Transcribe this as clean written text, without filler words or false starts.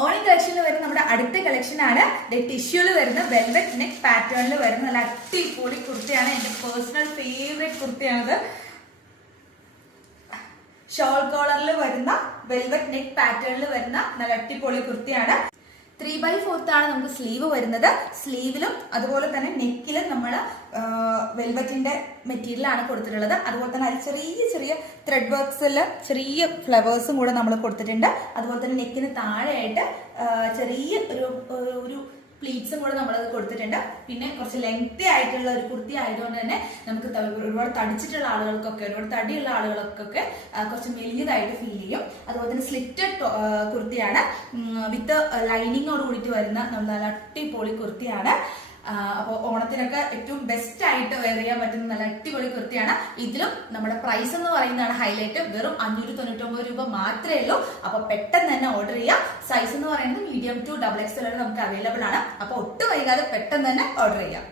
ഓണം കളക്ഷനിൽ വരുന്ന നമ്മുടെ അടുത്ത കളക്ഷൻ ആണ് ടിഷ്യൂല് വരുന്ന വെൽവെറ്റ് നെക്ക് പാറ്റേണിൽ വരുന്ന നല്ല അടിപൊളി കുർത്തിയാണ്. എന്റെ പേഴ്സണൽ ഫേവറേറ്റ് കുർത്തിയാണത്. ഷോൾ കോളറിൽ വരുന്ന വെൽവെറ്റ് നെക്ക് പാറ്റേണിൽ വരുന്ന നല്ല അടിപൊളി കുർത്തിയാണ്. 3/4 ആണ് നമുക്ക് സ്ലീവ് വരുന്നത്. സ്ലീവിലും അതുപോലെ തന്നെ നെക്കിലും നമ്മൾ വെൽവെറ്റിന്റെ മെറ്റീരിയൽ ആണ് കൊടുത്തിട്ടുള്ളത്. അതുപോലെ തന്നെ അതിൽ ചെറിയ ചെറിയ ത്രെഡ് വർക്ക്സിൽ ചെറിയ ഫ്ലവേഴ്സും കൂടെ നമ്മൾ കൊടുത്തിട്ടുണ്ട്. അതുപോലെ തന്നെ നെക്കിന് താഴെയായിട്ട് ചെറിയ ഒരു പ്ലീറ്റ്സും കൂടെ നമ്മളത് കൊടുത്തിട്ടുണ്ട്. പിന്നെ കുറച്ച് ലെങ്തി ആയിട്ടുള്ള ഒരു കുർത്തി ആയതുകൊണ്ട് തന്നെ നമുക്ക് ഒരുപാട് തടിച്ചിട്ടുള്ള ആളുകൾക്കൊക്കെ ഒരുപാട് തടിയുള്ള ആളുകൾക്കൊക്കെ കുറച്ച് മെലിഞ്ഞതായിട്ട് ഫീൽ ചെയ്യും. അതുപോലെ തന്നെ സ്ലിറ്റഡ് കുർത്തിയാണ്. വിത്ത് ലൈനിങ്ങോട് കൂടിയിട്ട് വരുന്ന നല്ല അടിപൊളി കുർത്തിയാണ്. അപ്പോൾ ഓണത്തിനൊക്കെ ഏറ്റവും ബെസ്റ്റ് ആയിട്ട് വെയർ ചെയ്യാൻ പറ്റുന്ന നല്ല അടിപൊളി കുർത്തിയാണ്. ഇതിലും നമ്മുടെ പ്രൈസ് എന്ന് പറയുന്നതാണ് ഹൈലൈറ്റ്. വെറും 599 രൂപ മാത്രമേ ഉള്ളൂ. അപ്പൊ പെട്ടെന്ന് തന്നെ ഓർഡർ ചെയ്യാം. സൈസ് എന്ന് പറയുന്നത് മീഡിയം ടു XXL വരെ നമുക്ക് അവൈലബിൾ ആണ്. അപ്പൊ ഒട്ടും വൈകാതെ പെട്ടെന്ന് തന്നെ ഓർഡർ ചെയ്യാം.